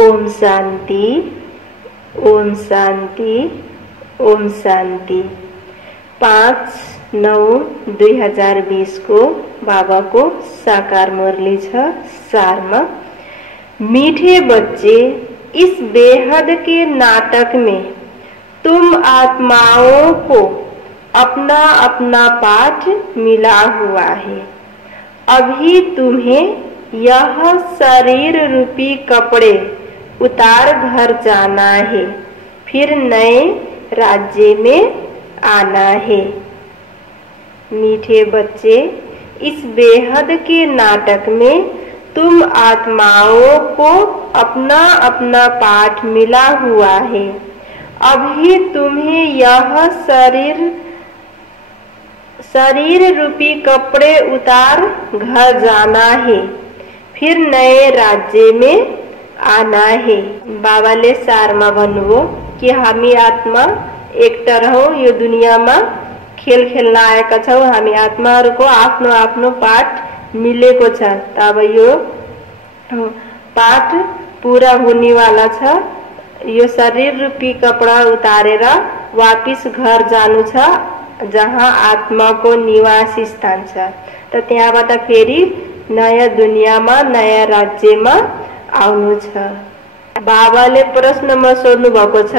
ओम शांति, ओम शांति, ओम शांति। 5/9/2020 को बाबा को साकार मुरली छ सारमा। मीठे बच्चे, इस बेहद के नाटक में तुम आत्माओं को अपना अपना पाठ मिला हुआ है। अभी तुम्हें यह शरीर रूपी कपड़े उतार घर जाना है, फिर नए राज्य में आना है। मीठे बच्चे, इस बेहद के नाटक में तुम आत्माओं को अपना अपना पाठ मिला हुआ है। अभी तुम्हें यह शरीर रूपी कपड़े उतार घर जाना है, फिर नए राज्य में आना है। बाबाले सारमा भन्नुभयो कि हामी आत्मा एकटा रहौं, यो दुनियाँमा खेल खेल्न आएका छौं। हामी आत्माहरूको आफ्नो आफ्नो पाठ मिलेको छ। तब यो पाठ पूरा हुनेवाला छ। यो शरीर रूपी कपडा उतारेर वापिस घर जानु छ, जहाँ आत्माको निवास स्थान छ। त त्यहाँबाट फेरि नयाँ दुनियाँमा नयाँ राज्यमा आउनु छ। बाबाले प्रश्नमा सोध्नु भएको छ,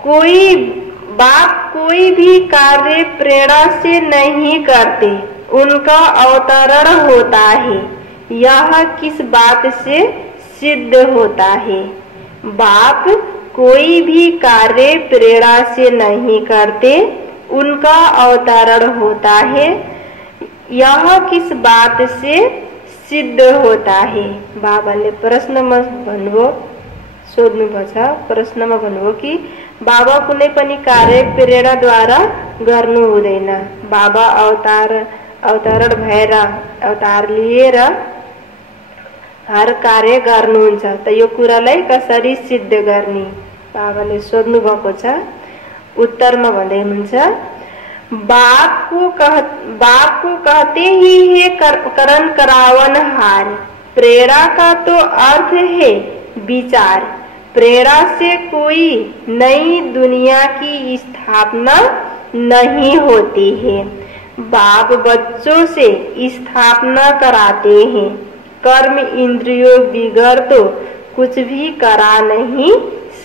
कोई बाप कोई भी कार्य प्रेरणा से नहीं करते, उनका अवतरण होता है। यह किस बात से सिद्ध होता है? बाप कोई भी कार्य प्रेरणा से नहीं करते, उनका अवतरण होता है। यह किस बात से सिद्ध होता है? बाबाले प्रश्नमा भन्नुभयो, सोध्नुभएको छ। प्रश्नमा भन्नुभयो कि बाबा कुनै पनि कार्य प्रेरणाद्वारा गर्नु हुँदैन। बाबा अवतरण भएर अवतार लिएर हर कार्य गर्नुहुन्छ। त यो कुरालाई कसरी सिद्ध गर्ने? बाबाले सोध्नु भएको छ। उत्तरमा भन्दै हुनुहुन्छ, बाप को कहते ही है करण करावन हार। प्रेरणा का तो अर्थ है विचार। प्रेरणा से कोई नई दुनिया की स्थापना नहीं होती है। बाप बच्चों से स्थापना कराते हैं। कर्म इंद्रियों बिगड़ तो कुछ भी करा नहीं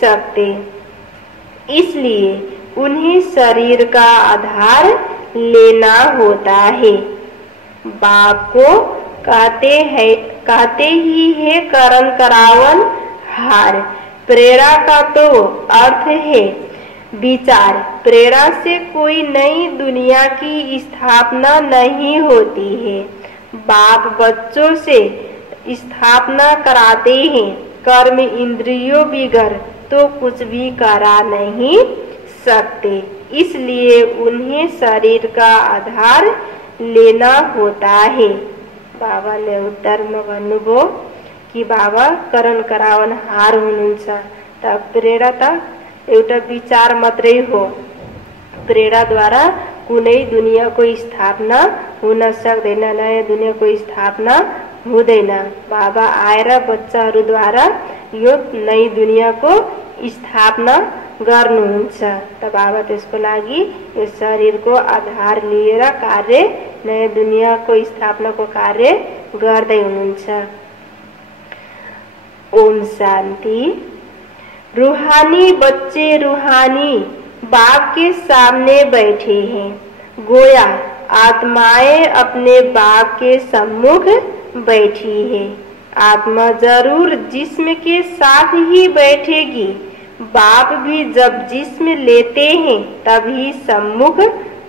सकते, इसलिए उन्हें शरीर का आधार लेना होता है। बाप को कहते ही है करण करावन हार। प्रेरणा का तो अर्थ है विचार। प्रेरणा से कोई नई दुनिया की स्थापना नहीं होती है। बाप बच्चों से स्थापना कराते हैं। कर्म इंद्रियों बिगड़ तो कुछ भी करा नहीं सकते, इसलिए उन्हें शरीर का आधार लेना होता है। बाबाले उत्तरमा भन्नुभयो कि बाबा करण करावन हार हुनुहुन्छ। त प्रेरणा त एउटा विचार मात्रै हो। प्रेरणाद्वारा कुनै दुनियाँको स्थापना हुन सक्दैन, नयाँ दुनियाँको स्थापना हुँदैन। बाबा आएर बच्चाहरूद्वारा यो नई दुनियाँको स्थापना गर्नुहुन्छ। त बाबा त्यसको लागि यो शरीरको आधार लिएर कार्य, नयाँ दुनियाँको स्थापनाको कार्य गर्दै हुनुहुन्छ। ओम शांति। रूहानी बच्चे रूहानी बाप के सामने बैठे हैं। गोया आत्माएं अपने बाप के सम्मुख बैठी है। आत्मा जरूर जिस्म के साथ ही बैठेगी। बाप भी जब जिस्म लेते हैं तभी सम्मुख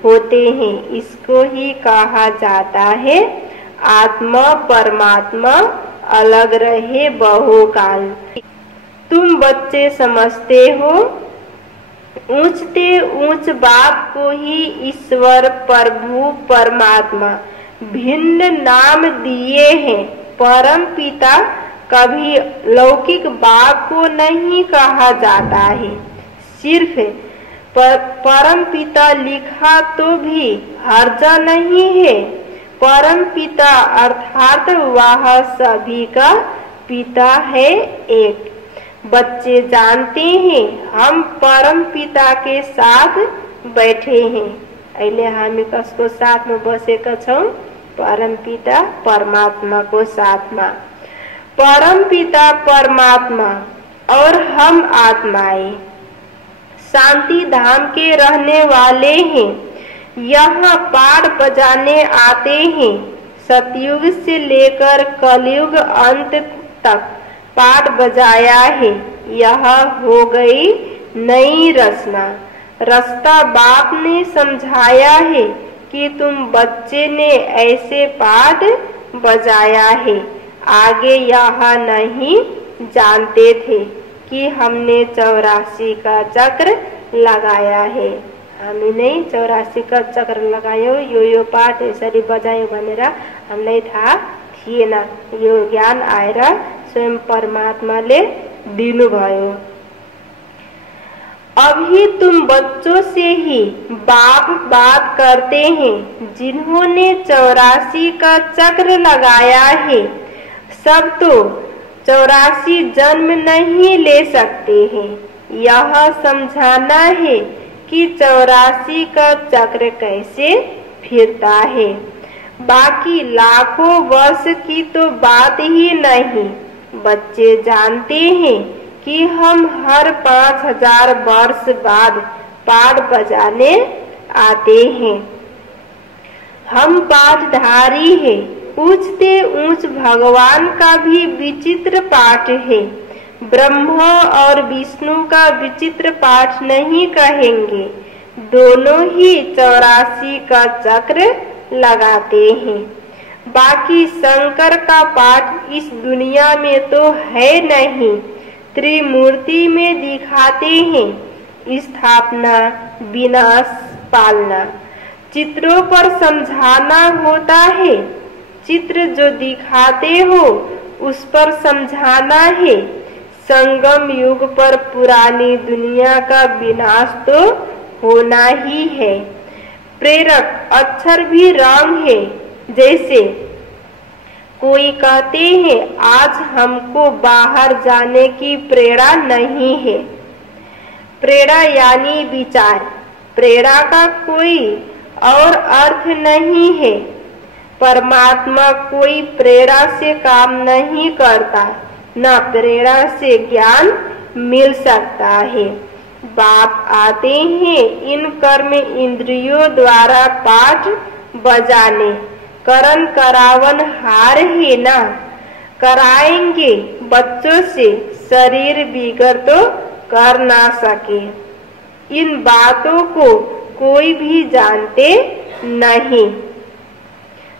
होते हैं। इसको ही कहा जाता है आत्मा परमात्मा अलग रहे बहुकाल। तुम बच्चे समझते हो ऊंचते ऊंच बाप को ही ईश्वर प्रभु परमात्मा भिन्न नाम दिए हैं। परम पिता कभी लौकिक बाप को नहीं कहा जाता है। सिर्फ परम पिता लिखा तो भी हर्ज नहीं है। परम पिता अर्थात वह सभी का पिता है एक। बच्चे जानते हैं हम परम पिता के साथ बैठे हैं। अहिले हामी कसको साथमा बसेका छौं? परम पिता परमात्मा को साथमा। परम पिता परमात्मा और हम आत्माएं शांति धाम के रहने वाले हैं। यहाँ पाठ बजाने आते हैं। सतयुग से लेकर कलयुग अंत तक पाठ बजाया है। यह हो गई नई रचना। रास्ता बाप ने समझाया है कि तुम बच्चे ने ऐसे पाठ बजाया है। आगे यह नहीं जानते थे कि हमने 84 का चक्र लगाया है। हामी नै 84 का चक्र लगायो, यो पाठ यसरी बजायो भनेर हामीलाई थाहा थिएन। यो ज्ञान आएर स्वयं परमात्माले दिनुभयो। अभी तुम बच्चों से ही बाप बात करते हैं जिन्होंने 84 का चक्र लगाया है। सब तो 84 जन्म नहीं ले सकते हैं। यह समझाना है कि 84 का चक्र कैसे फिरता है। बाकी लाखों वर्ष की तो बात ही नहीं। बच्चे जानते हैं कि हम हर 5000 वर्ष बाद पाठ बजाने आते हैं। हम पाठधारी हैं। ऊंचते ऊंच भगवान का भी विचित्र पाठ है। ब्रह्मा और विष्णु का विचित्र पाठ नहीं कहेंगे। दोनों ही 84 का चक्र लगाते हैं। बाकी शंकर का पाठ इस दुनिया में तो है नहीं। त्रिमूर्ति में दिखाते हैं स्थापना, विनाश, पालना। चित्रों पर समझाना होता है। चित्र जो दिखाते हो उस पर समझाना है। संगम युग पर पुरानी दुनिया का विनाश तो होना ही है। प्रेरक अक्षर भी रंग है। जैसे कोई कहते हैं आज हमको बाहर जाने की प्रेरणा नहीं है। प्रेरणा यानी विचार। प्रेरणा का कोई और अर्थ नहीं है। परमात्मा कोई प्रेरणा से काम नहीं करता, न प्रेरणा से ज्ञान मिल सकता है। बाप आते हैं इन कर्म इंद्रियों द्वारा पाठ बजाने। करण करावन हार है ना, कराएंगे बच्चों से। शरीर बिगड़ तो कर ना सके। इन बातों को कोई भी जानते नहीं,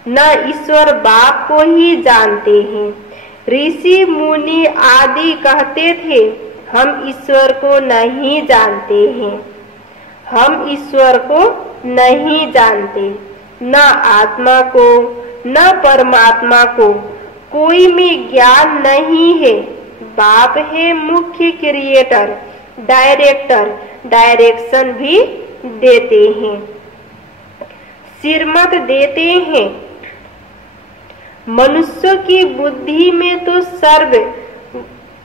न ईश्वर बाप को ही जानते हैं। ऋषि मुनि आदि कहते थे हम ईश्वर को नहीं जानते हैं। हम ईश्वर को नहीं जानते, न आत्मा को न परमात्मा को। कोई में ज्ञान नहीं है। बाप है मुख्य क्रिएटर, डायरेक्टर। डायरेक्शन भी देते हैं, सिरमत देते हैं। मनुष्य की बुद्धि में तो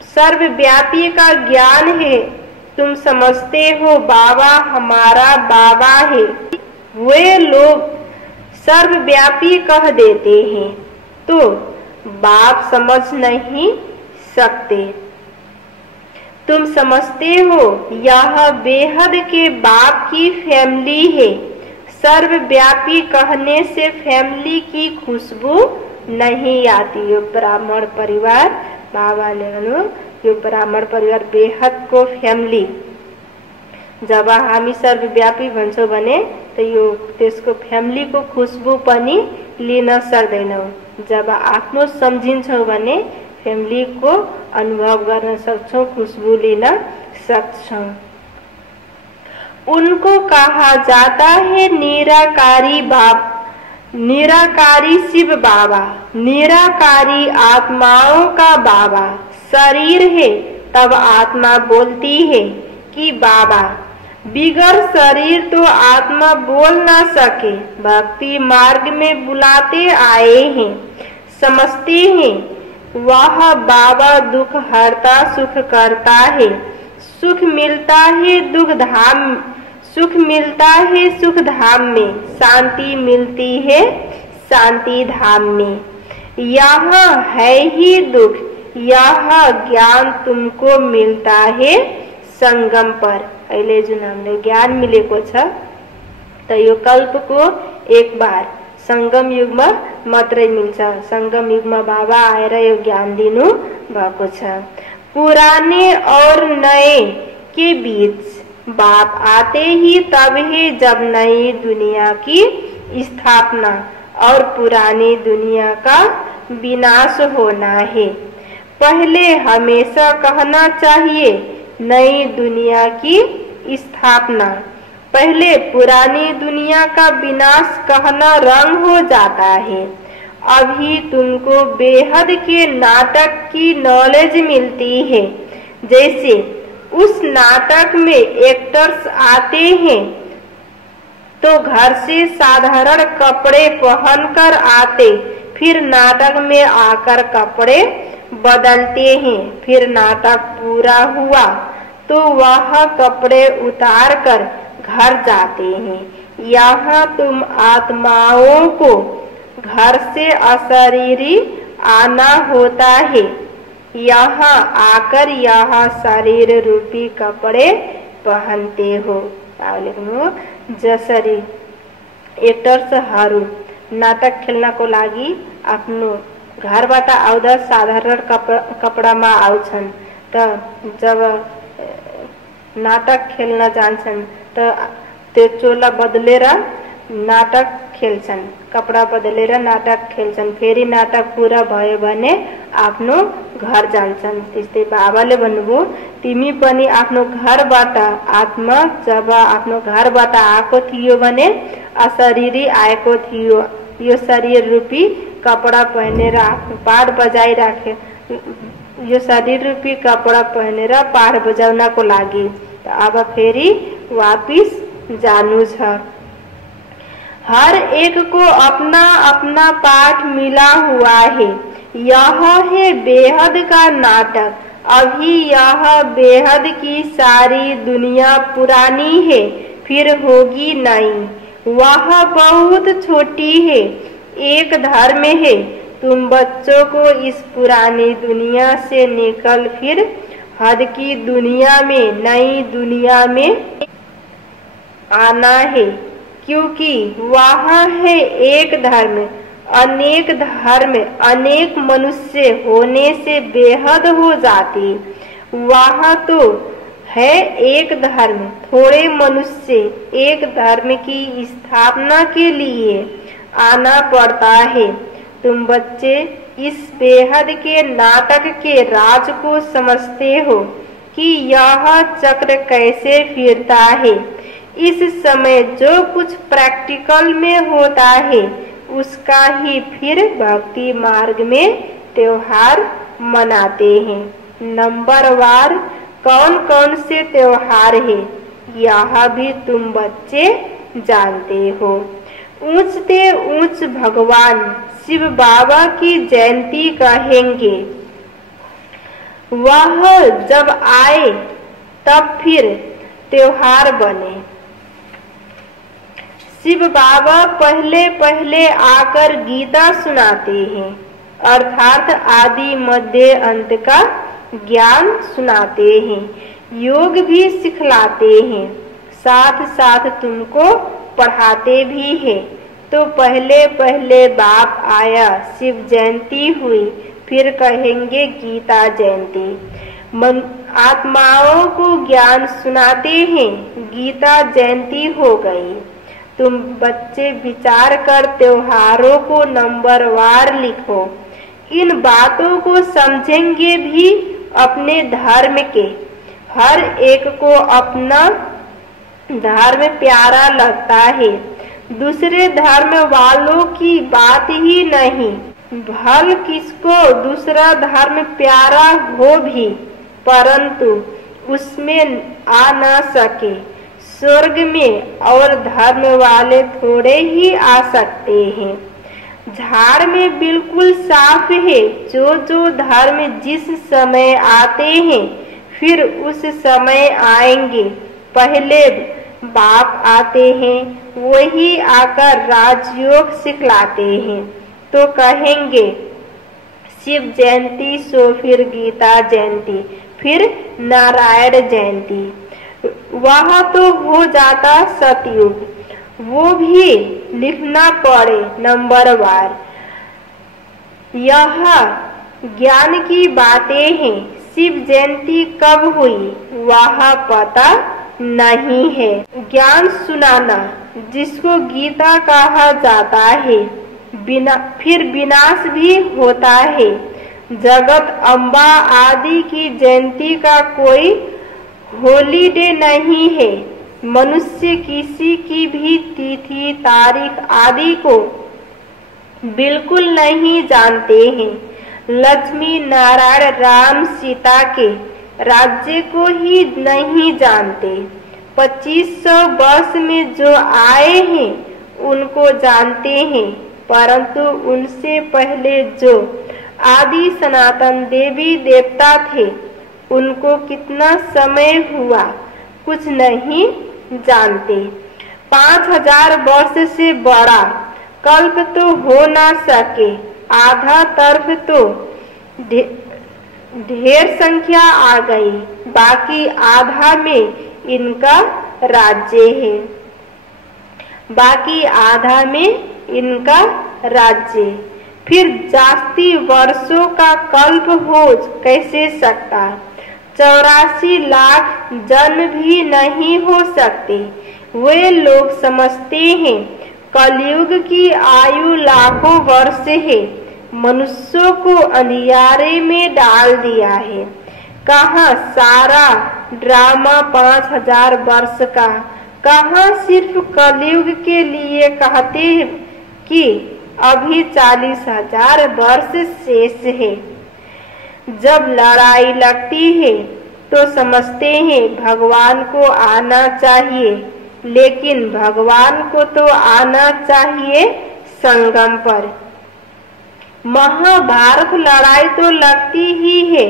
सर्वव्यापी का ज्ञान है। तुम समझते हो बाबा हमारा बाबा है। वे लोग सर्वव्यापी कह देते हैं तो बाप समझ नहीं सकते। तुम समझते हो यह बेहद के बाप की फैमिली है। सर्वव्यापी कहने से फैमिली की खुशबू नहीं आती। यो ब्राह्मण परिवार बाबाले भन्नु, यो ब्राह्मण परिवार बेहद को फैमिली। जब हामी सर्वव्यापी भन्छौं भने त यो त्यसको फ्यामिलीको खुशबू पनि लिन सक्दैनौं। जब आफ्नो सम्झिन्छौं भने फ्यामिलीको अनुभव गर्न सक्छौं, खुशबू लिन सक्छौं। उनको कहा जाता है निराकारी बाप, निराकारी शिव बाबा, निराकारी आत्माओं का बाबा। शरीर है तब आत्मा बोलती है कि बाबा। बिगर शरीर तो आत्मा बोल ना सके। भक्ति मार्ग में बुलाते आए हैं। समझते हैं वह बाबा दुख हरता सुख करता है। सुख मिलता है सुख धाम में, शांति मिलती है शांति धाम में। यहाँ है ही दुख, यह ज्ञान तुमको मिलता है संगम पर। अहिले जुन हामीले ज्ञान मिलेको छ त यो कल्पको एक बार संगम युगमा मात्रै मिल्छ। संगम युगमा बाबा आएर यो ज्ञान दिनु भएको छ। पुराने और नए के बीच बात आते ही तब है जब नई दुनिया की स्थापना और पुरानी दुनिया का विनाश होना है। पहले हमेशा कहना चाहिए नई दुनिया की स्थापना, पहले पुरानी दुनिया का विनाश कहना रंग हो जाता है। अभी तुमको बेहद के नाटक की नॉलेज मिलती है। जैसे उस नाटक में एक्टर्स आते हैं तो घर से साधारण कपड़े पहनकर आते, फिर नाटक में आकर कपड़े बदलते हैं। फिर नाटक पूरा हुआ तो वह कपड़े उतार कर घर जाते हैं। यहाँ तुम आत्माओं को घर से अशरीरी आना होता है। यहाँ आकर यहाँ शरीर रूपी कपड़े पहनते हो। जसरी एक्टर्सहरू नाटक खेल्नको लागि आफ्नो घरबाट आउँदा साधारण कपडामा आउँछन्, त जब नाटक खेल्न जान्छन् त त्यो चोला बदलेर नाटक खेल्छन्, कपडा बदलेर नाटक खेल्छन्। फेरि नाटक पूरा भयो भने आफ्नो घर जान्छन्। त्यस्तै बाबाले भन्नुभयो तिमी पनि आफ्नो घरबाट आत्मा जब आफ्नो घरबाट आएको थियो भने अशरीरी आएको थियो। यो शरीर रूपी कपडा पहनेर आफ्नो पाठ बजाइराखे, यो शरीर रूपी कपडा पहनेर पाठ बजाउनको लागि। अब फेरि वापिस जानु छ। हर एक को अपना अपना पाठ मिला हुआ है। यह है बेहद का नाटक। अभी यह बेहद की सारी दुनिया पुरानी है, फिर होगी नई। वह बहुत छोटी है, एक धर्म है। तुम बच्चों को इस पुरानी दुनिया से निकल फिर हद की दुनिया में, नई दुनिया में आना है, क्योंकि वहाँ है एक धर्म। अनेक मनुष्य होने से बेहद हो जाती। वहाँ तो है एक धर्म, थोड़े मनुष्य एक धर्म की स्थापना के लिए आना पड़ता है। तुम बच्चे इस बेहद के नाटक के राज को समझते हो कि यह चक्र कैसे फिरता है। इस समय जो कुछ प्रैक्टिकल में होता है उसका ही फिर भक्ति मार्ग में त्योहार मनाते हैं। नंबरवार कौन कौन से त्योहार है यह भी तुम बच्चे जानते हो। ऊंचते ऊंच भगवान शिव बाबा की जयंती कहेंगे। वह जब आए तब फिर त्योहार बने। शिव बाबा पहले पहले आकर गीता सुनाते हैं, अर्थात आदि मध्य अंत का ज्ञान सुनाते हैं। योग भी सिखलाते हैं, साथ साथ तुमको पढ़ाते भी हैं। तो पहले पहले बाप आया, शिव जयंती हुई, फिर कहेंगे गीता जयंती। आत्माओं को ज्ञान सुनाते हैं, गीता जयंती हो गई। तुम बच्चे विचार कर त्योहारों को नंबरवार लिखो। इन बातों को समझेंगे भी अपने धर्म के। हर एक को अपना धर्म प्यारा लगता है, दूसरे धर्म वालों की बात ही नहीं। भल किसको दूसरा धर्म प्यारा हो भी, परंतु उसमें आ न सके। स्वर्ग में और धर्म वाले थोड़े ही आ सकते हैं। झाड़ में बिल्कुल साफ है। जो जो धर्म जिस समय आते हैं फिर उस समय आएंगे। पहले बाप आते हैं, वही आकर राजयोग सिखलाते हैं। तो कहेंगे शिव जयंती, सो फिर गीता जयंती, फिर नारायण जयंती। वह तो हो जाता सतयुग, वो भी लिखना पड़े नंबरवार। यह ज्ञान की बातें हैं। शिव जयंती कब हुई वह पता नहीं है। ज्ञान सुनाना जिसको गीता कहा जाता है, फिर विनाश भी होता है। जगत अम्बा आदि की जयंती का कोई हॉलीडे नहीं है। मनुष्य किसी की भी तिथि तारीख आदि को बिल्कुल नहीं जानते हैं। लक्ष्मी नारायण राम सीता के राज्य को ही नहीं जानते। 2500 वर्ष में जो आए हैं उनको जानते हैं, परंतु उनसे पहले जो आदि सनातन देवी देवता थे उनको कितना समय हुआ कुछ नहीं जानते। 5000 वर्ष से बड़ा कल्प तो हो ना सके। आधा तरफ तो ढेर संख्या आ गई, बाकी आधा में इनका राज्य है। बाकी आधा में इनका राज्य। फिर जास्ती वर्षों का कल्प हो कैसे सकता। 84 लाख जन्म भी नहीं हो सकते। वे लोग समझते हैं कलयुग की आयु लाखों वर्ष है। मनुष्यों को अंधियारे में डाल दिया है। कहाँ सारा ड्रामा 5000 वर्ष का, कहाँ सिर्फ कलयुग के लिए कहते कि अभी 40,000 वर्ष शेष है। जब लड़ाई लगती है तो समझते हैं भगवान को आना चाहिए, लेकिन भगवान को तो आना चाहिए संगम पर। महाभारत लड़ाई तो लगती ही है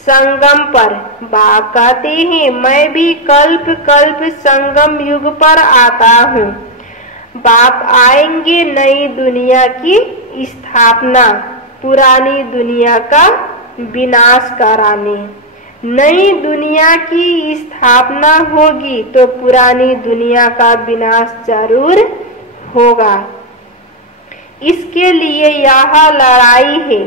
संगम पर। बाप कहते हैं मैं भी कल्प कल्प संगम युग पर आता हूँ। बाप आएंगे नई दुनिया की स्थापना, पुरानी दुनिया का विनाश कराने। नई दुनिया की स्थापना होगी तो पुरानी दुनिया का विनाश जरूर होगा। इसके लिए यह लड़ाई है।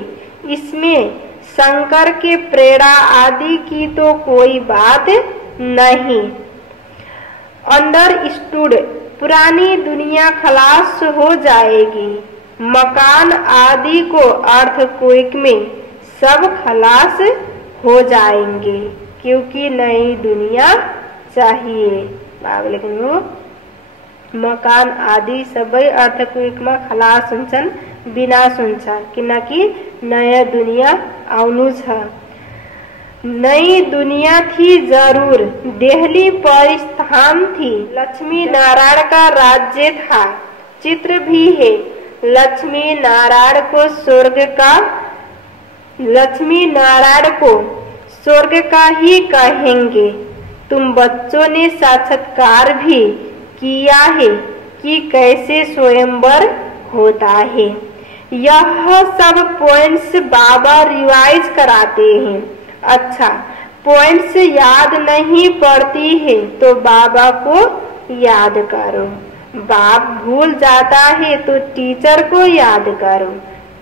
इसमें शंकर के प्रेरणा आदि की तो कोई बात नहीं। अंडरस्टूड, पुरानी दुनिया खलास हो जाएगी। मकान आदि को अर्थक्वेक में सब खलास हो जाएंगे, क्योंकि नई दुनिया चाहिए। लेकिन मकान आदि सबै अर्थक्वेक में खलास हुन्छन्, विनाश हुन्छ, किनकि नयाँ दुनिया आउनु छ। नई दुनिया थी जरूर। दिल्ली पर स्थान थी। लक्ष्मी नारायण का राज्य था। चित्र भी है। लक्ष्मी नारायण को स्वर्ग का ही कहेंगे। तुम बच्चों ने साक्षात्कार भी किया है कि कैसे स्वयंवर होता है। यह सब पॉइंट्स बाबा रिवाइज कराते हैं। अच्छा, पॉइंट्स याद नहीं पड़ती है तो बाबा को याद करो। बाप भूल जाता है तो टीचर को याद करो।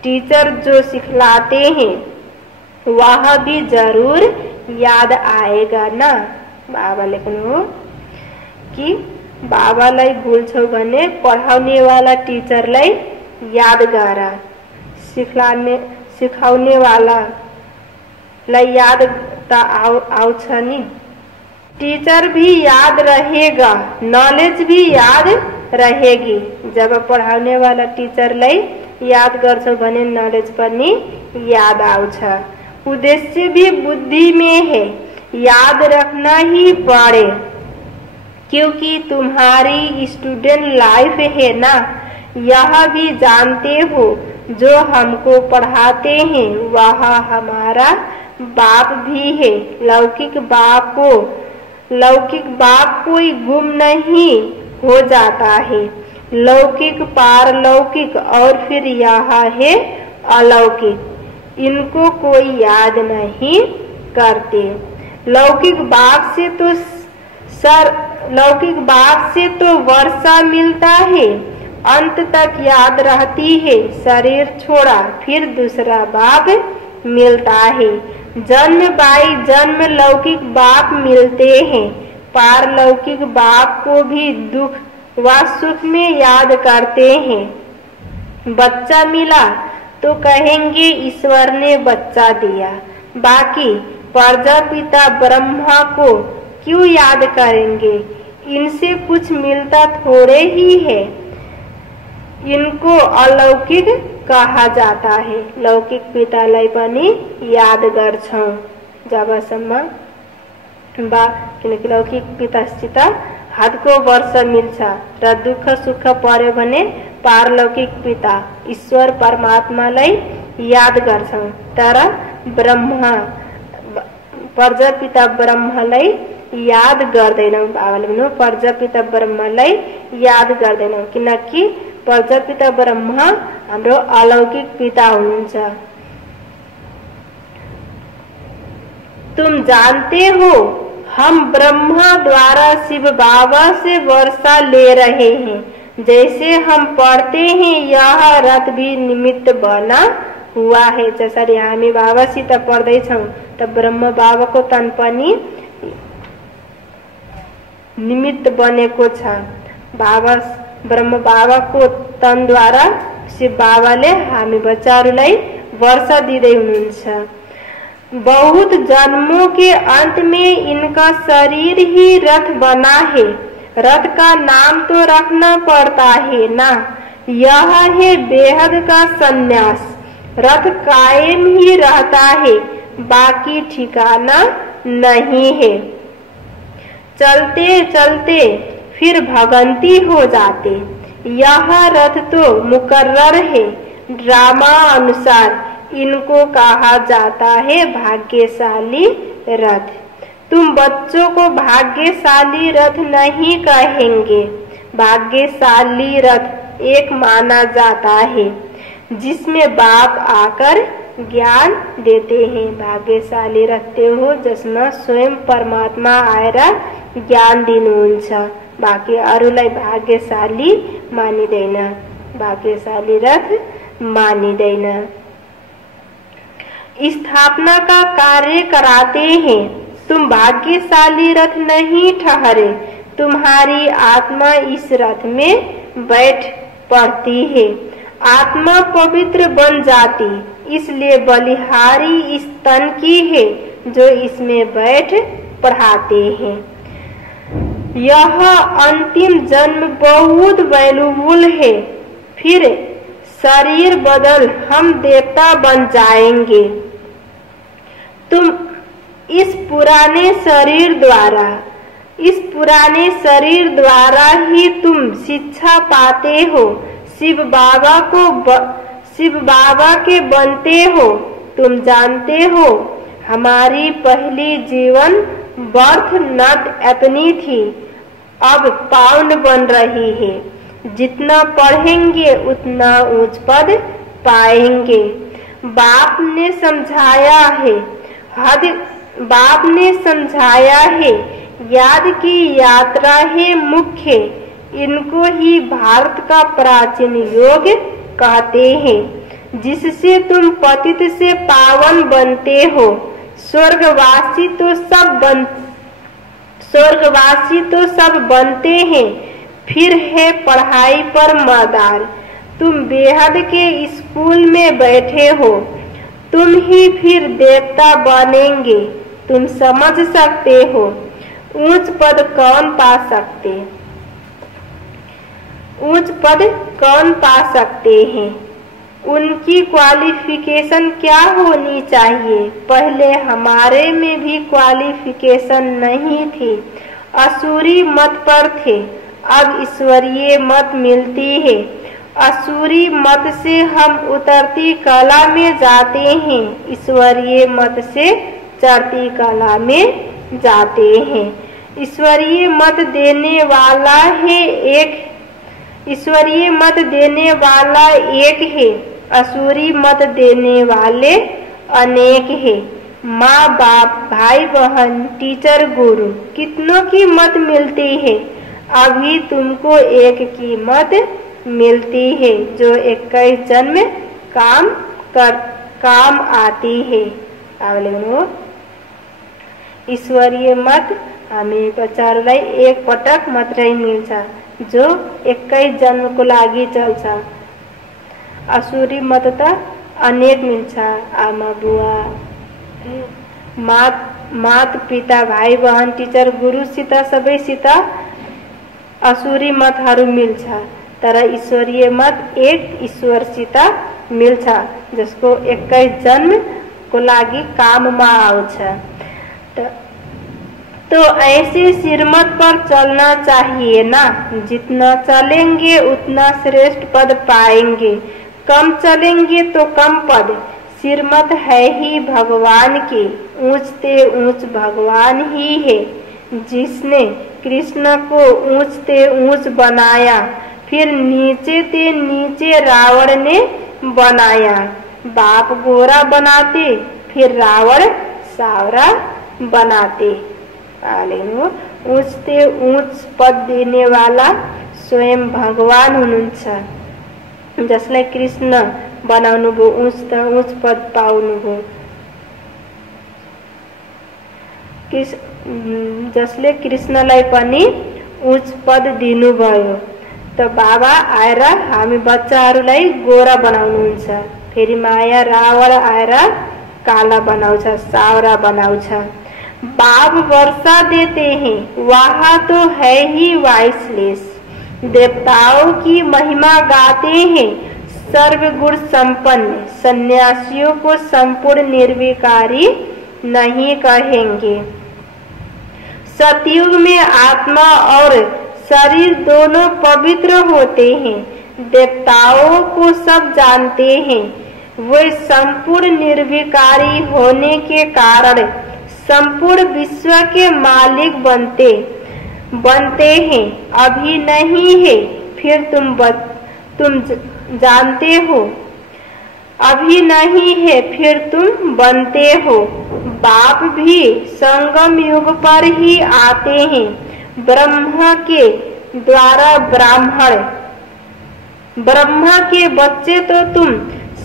टीचर जो सिखलाते हैं वह भी जरूर याद आएगा ना। बाबा लेकिन हो कि बाबालाई भूल्छौ भने पढाउने वाला टीचरलाई याद गर। सिखाउने वाला लाई याद त आउँछ नि। टीचर भी याद रहेगा, नॉलेज भी याद रहेगी। जब पढ़ाने वाला टीचरलाई याद गर्छौ भने नॉलेज पनि याद आउँछ। उद्देश्य भी बुद्धि में है, याद रखना ही पड़े, क्योंकि तुम्हारी स्टूडेंट लाइफ है ना। यह भी जानते हो जो हमको पढ़ाते हैं वह हमारा बाप भी है। लौकिक बाप कोई गुम नहीं हो जाता है। लौकिक, पारलौकिक और फिर यह है अलौकिक, इनको कोई याद नहीं करते। लौकिक बाप से तो वर्षा मिलता है, अंत तक याद रहती है। शरीर छोड़ा फिर दूसरा बाप मिलता है। जन्म बाई जन्म लौकिक बाप मिलते हैं। पारलौकिक बाप को भी दुख व सुख में याद करते हैं। बच्चा मिला तो कहेंगे ईश्वर ने बच्चा दिया, बाकी प्रजापिता ब्रह्मा को क्यों याद करेंगे? इनसे कुछ मिलता थोड़े ही है। इनको अलौकिक कहा जाता है। लौकिक पितालाई पनि याद गर्छौं जबसम्म किनकि लौकिक पितासित हातको वर्ष मिल्छ र दुःख सुख पर्यो भने पारलौकिक पिता ईश्वर परमात्मालाई याद गर्छौं, तर प्रजापिता ब्रह्मलाई याद गर्दैनौं। बाबाले भन्नु प्रजापिता ब्रह्मलाई याद गर्दैनौं किनकि प्रजापिता ब्रह्मा हाम्रो अलौकिक पिता हुनुहुन्छ। तुम जानते हो हम ब्रह्मा द्वारा शिव बाबा से वर्षा ले रहे हैं। जैसे हम पढ़ते हैं यह रथ भी निमित्त बना हुआ है। जसरी हामी बाबासित पढ्दैछौं त ब्रह्म बाबाको तन पनि निमित्त बनेको छ। ब्रह्म बाबाको तनद्वारा शिव बाबाले हामी बच्चाहरूलाई वर्षा दिँदै हुनुहुन्छ। बहुत जन्मों के अंत में इनका शरीर ही रथ बना है। रथ का नाम तो रखना पड़ता है ना। यह है बेहद का संन्यास। रथ कायम ही रहता है, बाकी ठिकाना नहीं है। चलते चलते फिर भगंती हो जाते। यह रथ तो मुकर्रर है। ड्रामा अनुसार इनको कहा जाता है भाग्यशाली रथ। तुम बच्चों को भाग्यशाली रथ नहीं कहेंगे। भाग्यशाली रथ एक माना जाता है जिसमें बाप आकर ज्ञान देते हैं। भाग्यशाली रथ त्यो हो जसमा स्वयं परमात्मा आएर ज्ञान दिनुहुन्छ। बाकी अरूलाई भाग्यशाली मानिदैन, भाग्यशाली रथ मानिदैन। स्थापना का कार्य कराते हैं। तुम भाग्यशाली रथ नहीं ठहरे। तुम्हारी आत्मा इस रथ में बैठ पड़ती है। आत्मा पवित्र बन जाती, इसलिए बलिहारी इस तन की है जो इसमें बैठ पढ़ाते हैं। यह अंतिम जन्म बहुत वैल्यूबुल है। फिर शरीर बदल हम देवता बन जाएंगे। तुम इस पुराने शरीर द्वारा ही तुम शिक्षा पाते हो। शिव बाबा के बनते हो। तुम जानते हो हमारी पहली जीवन बर्थ नट इतनी थी, अब पाउंड बन रही है। जितना पढ़ेंगे उतना ऊंच पद पाएंगे। बाप ने समझाया है याद की यात्रा है मुख्य। इनको ही भारत का प्राचीन योग कहते हैं, जिससे तुम पतित से पावन बनते हो। स्वर्गवासी तो सब बनते हैं। फिर है पढ़ाई पर मदार। तुम बेहद के स्कूल में बैठे हो। तुम ही फिर देवता बनेंगे। तुम समझ सकते हो ऊंच पद कौन पा सकते हैं। उनकी क्वालिफिकेशन क्या होनी चाहिए? पहले हमारे में भी क्वालिफिकेशन नहीं थी, असुरी मत पर थे। अब ईश्वरीय मत मिलती है असुरी मत से हम उतरती कला में जाते हैं, ईश्वरीय मत से चढ़ती कला में जाते हैं। ईश्वरीय मत देने वाला है एक, ईश्वरीय मत देने वाला एक है, असुरी मत देने वाले अनेक है। माँ बाप, भाई बहन, टीचर, गुरु, कितनों की मत मिलती है, अभी तुमको एक की मत मिलती है जो 21 जन्म काम आती है। ईश्वरीय मत हामी बच्चाहरूलाई एक पटक मात्रै मिल्छ जो 21 जन्मको लागि चल्छ। असुरी मत त अनेक मिल्छ, आमा बुवा, मात पिता, भाइ बहन, टिचर, गुरुसित सबैसित असुरी मतहरू मिल्छ, तर ईश्वरीय मत एक ईश्वरसित मिल्छ जसको 21 जन्मको लागि काममा आउँछ। तो ऐसे सिरमत पर चलना चाहिए ना, जितना चलेंगे उतना श्रेष्ठ पद पाएंगे, कम चलेंगे तो कम पद। सिरमत है ही भगवान की, ऊंचते ऊंच भगवान ही है, जिसने कृष्ण को ऊंचते ऊंच बनाया, फिर नीचे ते नीचे रावण ने बनाया। बाप गोरा बनाते, फिर रावण सावरा बनाते। ऊंचते ऊंच पद देने वाला स्वयं भगवान हुनुहुन्छ, जसलाई कृष्ण बनाउनु भो, ऊंच ऊंच पद पाउनु भो, जसले कृष्णलाई पनि ऊंच पद दिनुभयो। त बाबा आएर हामी बच्चाहरूलाई गोरा बनाउनुहुन्छ, फेरि माया रावण आएर काला बनाउँछ, सावरा बनाउँछ। बाप वर्षा देते हैं, वहाँ तो है ही वाइसलेस, देवताओं की महिमा गाते हैं, सर्वगुण संपन्न। सन्यासियों को संपूर्ण निर्विकारी नहीं कहेंगे। सतयुग में आत्मा और शरीर दोनों पवित्र होते हैं, देवताओं को सब जानते हैं, वे संपूर्ण निर्विकारी होने के कारण संपूर्ण विश्व के मालिक बनते हैं। अभी नहीं है, फिर तुम जानते हो, अभी नहीं है, फिर तुम बनते हो। बाप भी संगम युग पर ही आते हैं, ब्रह्मा के द्वारा ब्राह्मण, ब्रह्मा के बच्चे तो तुम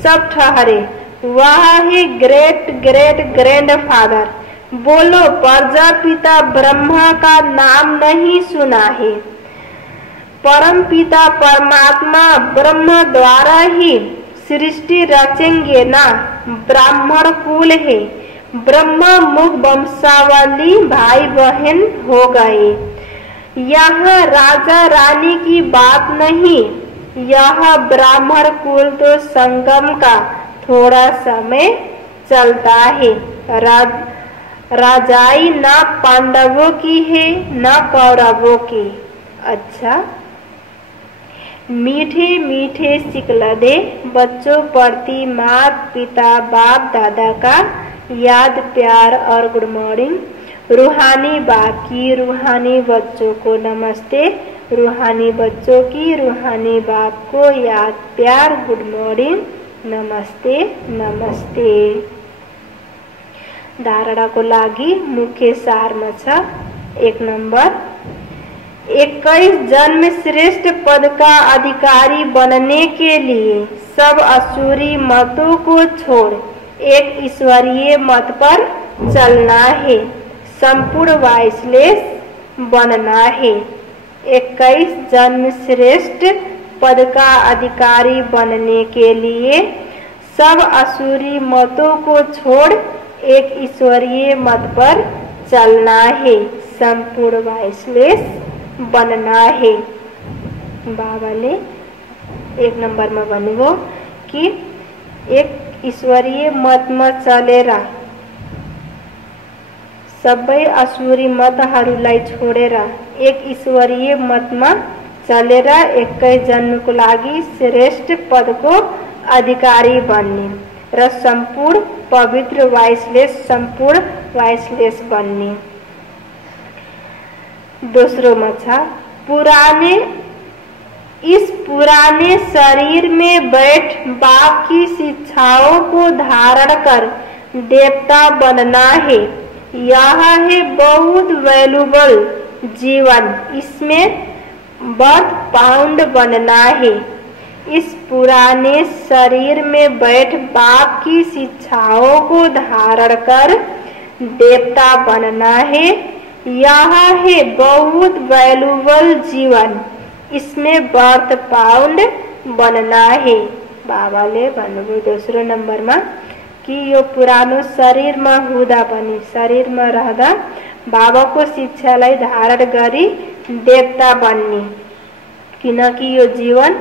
सब ठहरे, वह है ग्रेट ग्रेट ग्रैंडफादर। बोलो, प्रजापिता ब्रह्मा का नाम नहीं सुना है? परम पिता परमात्मा ब्रह्म द्वारा ही सृष्टि रचेंगे ना, ब्राह्मण कुल है, ब्रह्मा मुख वंशावली भाई बहन हो गए। यहाँ राजा रानी की बात नहीं, यह ब्राह्मण कुल तो संगम का थोड़ा समय चलता है। राजाई ना पांडवों की है ना कौरवों की। अच्छा, मीठे मीठे सिकलदे बच्चों प्रति माता पिता बाप दादा का याद प्यार और गुड मॉर्निंग। रूहानी बाप की रूहानी बच्चों को नमस्ते, रूहानी बच्चों की रूहानी बाप को याद प्यार गुड मॉर्निंग, नमस्ते नमस्ते। धारणा को लागि मुख्य सारमा छ। 1 नंबर, 21 जन्म श्रेष्ठ पद का अधिकारी बनने के लिए सब असुरी मतों को छोड़ एक ईश्वरीय मत पर चलना है, संपूर्ण वाइसलेस बनना है। 21 जन्म श्रेष्ठ पद का अधिकारी बनने के लिए सब असुरी मतों को छोड़ एक ईश्वरीय मत पर चलना है, संपूर्ण वाइसलेस बनना है। बाबाले 1 नंबर में भन्नुभयो कि एक ईश्वरीय मत में चलेर सबै असुरी मतहरूलाई छोडेर एक ईश्वरीय मतमा चलेर 21 जन्मको लागि श्रेष्ठ पदको अधिकारी बन्ने र सम्पूर्ण पवित्र सम्पूर्ण वाइसलेस बन्ने। दोस्रोमा छ इस पुराने शरीर में बैठ बाप की शिक्षाओं को धारण कर देवता बनना है। यह है बहुत वैल्यूबल जीवन, इसमें बर्थ पाउंड बनना है। इस पुराने शरीर में बैठ बाप की शिक्षाओं को धारण कर देवता बनना है। यह है बहुत वैल्यूबल जीवन, इसमें बर्थ पाउंड बनना है। बाबाले भन्नुभयो दोस्रो नम्बरमा कि यो पुरानो शरीरमा हुँदा पनि शरीरमा रहँदा बाबाको शिक्षालाई धारण गरी देवता बन्ने, किनकि यो जीवन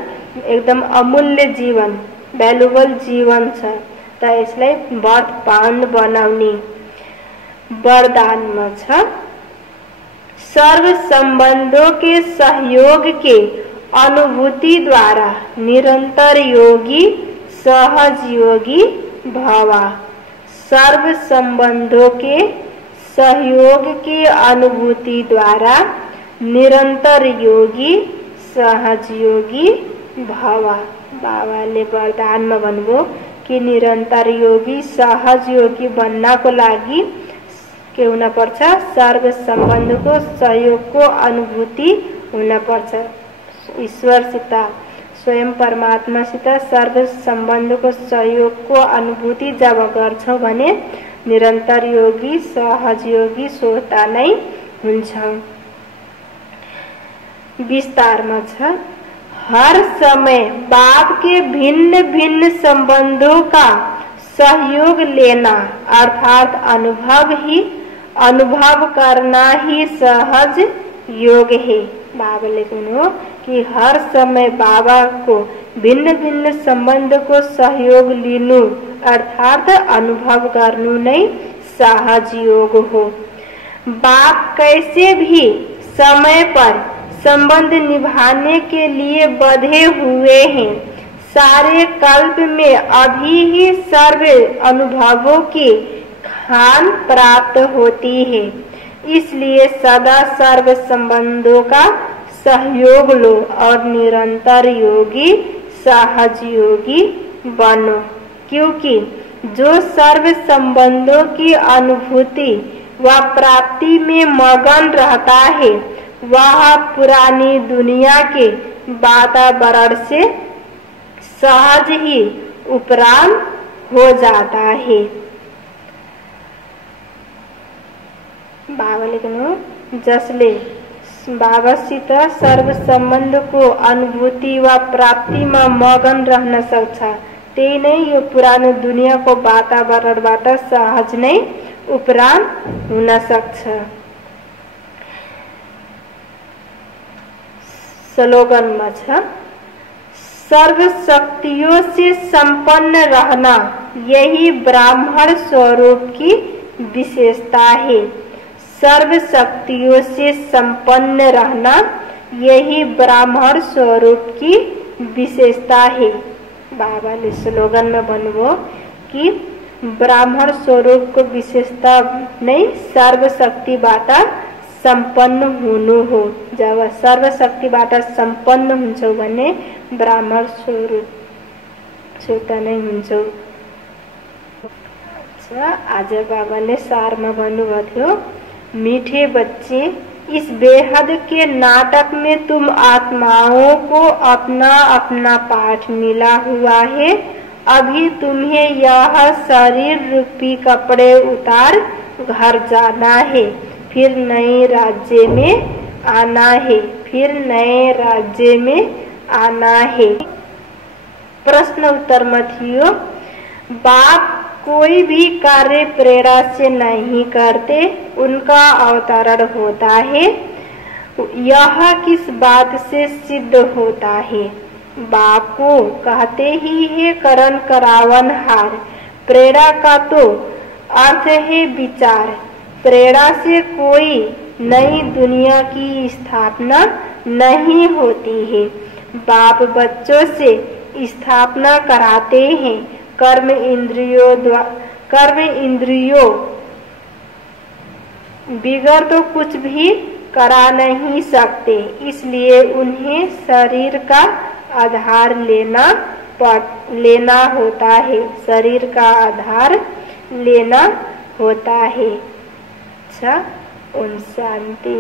एकदम अमूल्य जीवन भ्यालुबल जीवन छ, त यसलाई बर्थ पाउंड बनाउने। वरदानमा छ सर्व संबंधों के सहयोग के अनुभूति द्वारा निरंतर योगी सहज योगी भवा। सर्व संबंधों के सहयोग के अनुभूति द्वारा निरंतर योगी सहज योगी भवा। बाबाले वरदानमा भन्नुभयो कि निरंतर योगी सहज योगी बन्नको लागि के हुन पर्छ? सर्व सम्बन्धको सहयोगको अनुभूति हुन पर्छ। ईश्वरसित स्वयं परमात्मासित सर्व सम्बन्धको सहयोगको अनुभूति जब गर्छौ भने निरन्तर योगी सहज योगी स्वतः नै हुन्छ। विस्तारमा छ हर समय बाप के भिन्न भिन्न संबंधों का सहयोग लेना अर्थात अनुभव करना ही सहज योग है। बाबाले भन्नु कि हर समय बाबा को भिन्न भिन्न संबंध को सहयोग लिनु अर्थात अनुभव गर्नु नै सहज योग हो। बाप कैसे भी समय पर संबंध निभाने के लिए बंधे हुए हैं। सारे कल्प में अभी ही सर्व अनुभवों की खान प्राप्त होती है, इसलिए सदा सर्व संबंधों का सहयोग लो और निरंतर योगी सहज योगी बनो, क्योंकि जो सर्व संबंधों की अनुभूति व प्राप्ति में मगन रहता है वह पुरानी दुनिया के वातावरण से सहज ही उपराम हो जाता है। बाबाले भन्नु जसले बाबासित सर्व सम्बन्धको अनुभूति वा प्राप्तिमा मगन रहन सक्छ त्यही नै यो पुरानो दुनियाँको वातावरणबाट सहज नै उपराम हुन सक्छ। स्लोगनमा छ सर्व शक्तियों से संपन्न रहना यही ब्राह्मण स्वरूप की विशेषता है। सर्व शक्तियों से संपन्न रहना यही ब्राह्मण स्वरूप की विशेषता है। बाबाले स्लोगन में भन्नुभयो कि ब्राह्मण स्वरूप को विशेषता नै सर्व शक्तिबाट संपन्न हुनु हो। जब सर्व शक्तिबाट संपन्न हुन्छौ भने ब्राह्मण स्वरूप नै हुन्छौ। आज बाबाले सारमा भन्नुभएको थियो मीठे बच्चे इस बेहद के नाटक में तुम आत्माओं को अपना अपना पाठ मिला हुआ है। अभी तुम्हें यह शरीर रूपी कपड़े उतार घर जाना है, फिर नए राज्य में आना है, फिर नए राज्य में आना है। प्रश्न उत्तर में थियो बाप कोई भी कार्य प्रेरणा से नहीं करते, उनका अवतरण होता है। यह किस बात से सिद्ध होता है? बाप को कहते ही है करण करावन हार। प्रेरणा का तो अर्थ है विचार। प्रेरणा से कोई नई दुनिया की स्थापना नहीं होती है। बाप बच्चों से स्थापना कराते हैं। कर्म इंद्रियों बिगड़ तो कुछ भी करा नहीं सकते, इसलिए उन्हें शरीर का आधार लेना होता है। शरीर का आधार लेना होता है। अच्छा, ओम शांति।